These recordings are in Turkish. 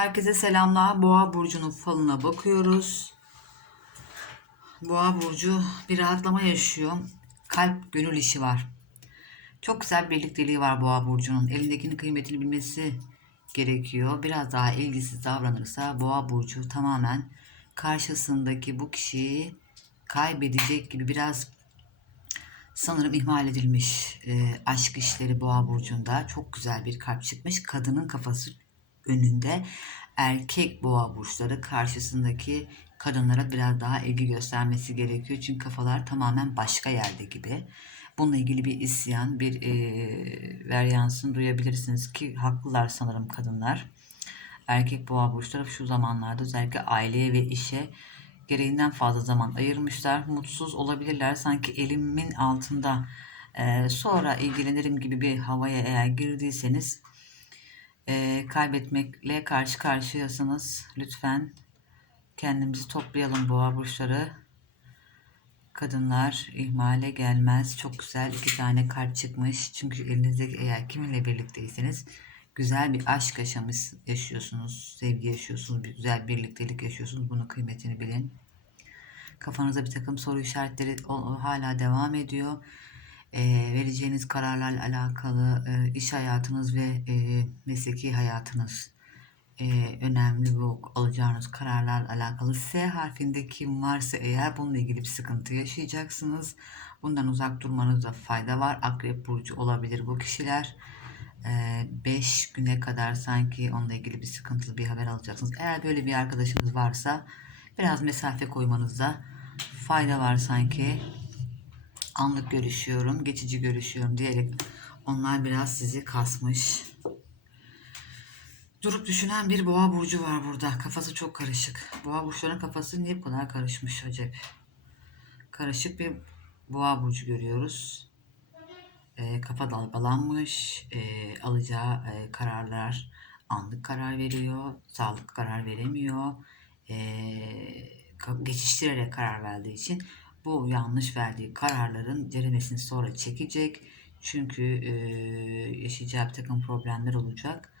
Herkese selamlar. Boğa burcunun falına bakıyoruz. Boğa burcu bir rahatlama yaşıyor. Kalp gönül işi var. Çok güzel bir birlikteliği var Boğa burcunun. Elindekinin kıymetini bilmesi gerekiyor. Biraz daha ilgisiz davranırsa Boğa burcu tamamen karşısındaki bu kişiyi kaybedecek gibi biraz sanırım ihmal edilmiş e, aşk işleri boğa burcunda çok güzel bir kalp çıkmış kadının kafası önünde erkek boğa burçları karşısındaki kadınlara biraz daha ilgi göstermesi gerekiyor çünkü kafalar tamamen başka yerde gibi bununla ilgili bir isyan bir e, veryansın duyabilirsiniz ki haklılar sanırım kadınlar erkek boğa burçları şu zamanlarda özellikle aileye ve işe gereğinden fazla zaman ayırmışlar. Mutsuz olabilirler. Sanki elimin altında e, sonra ilgilenirim gibi bir havaya eğer girdiyseniz e, kaybetmekle karşı karşıyasınız. Lütfen kendimizi toplayalım boğa burçları. Kadınlar ihmale gelmez. Çok güzel iki tane kart çıkmış. Çünkü elinizde eğer kiminle birlikteyseniz güzel bir aşk yaşamış, yaşıyorsunuz, sevgi yaşıyorsunuz, bir güzel birliktelik yaşıyorsunuz. Bunun kıymetini bilin. Kafanızda bir takım soru işaretleri hala devam ediyor. E, vereceğiniz kararlarla alakalı e, iş hayatınız ve e, mesleki hayatınız e, önemli bu alacağınız kararlarla alakalı. S harfinde kim varsa eğer bununla ilgili bir sıkıntı yaşayacaksınız. Bundan uzak durmanızda fayda var. Akrep burcu olabilir bu kişiler. 5 güne kadar sanki onunla ilgili bir sıkıntılı bir haber alacaksınız. Eğer böyle bir arkadaşınız varsa biraz mesafe koymanızda fayda var sanki. Anlık görüşüyorum, geçici görüşüyorum diyerek onlar biraz sizi kasmış. Durup düşünen bir boğa burcu var burada. Kafası çok karışık. Boğa burçlarının kafası niye bu kadar karışmış acaba? Karışık bir boğa burcu görüyoruz. E, kafa dalgalanmış. E, alacağı e, kararlar anlık karar veriyor. Sağlıklı karar veremiyor. E, geçiştirerek karar verdiği için bu yanlış verdiği kararların ceremesini sonra çekecek. Çünkü e, yaşayacağı bir takım problemler olacak.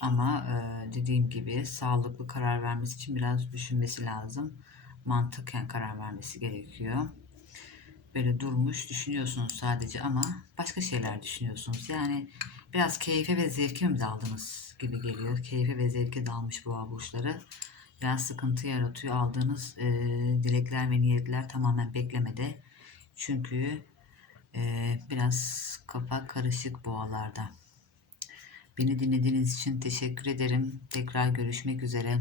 Ama e, dediğim gibi sağlıklı karar vermesi için biraz düşünmesi lazım. Mantıken karar vermesi gerekiyor. Böyle durmuş düşünüyorsunuz sadece ama başka şeyler düşünüyorsunuz. Yani biraz keyfe ve zevke mi daldınız gibi geliyor. Keyfe ve zevke dalmış bu burçları biraz sıkıntı yaratıyor. Aldığınız e, dilekler ve niyetler tamamen beklemede. Çünkü e, biraz kafa karışık boğalarda. Beni dinlediğiniz için teşekkür ederim. Tekrar görüşmek üzere.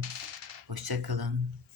Hoşçakalın.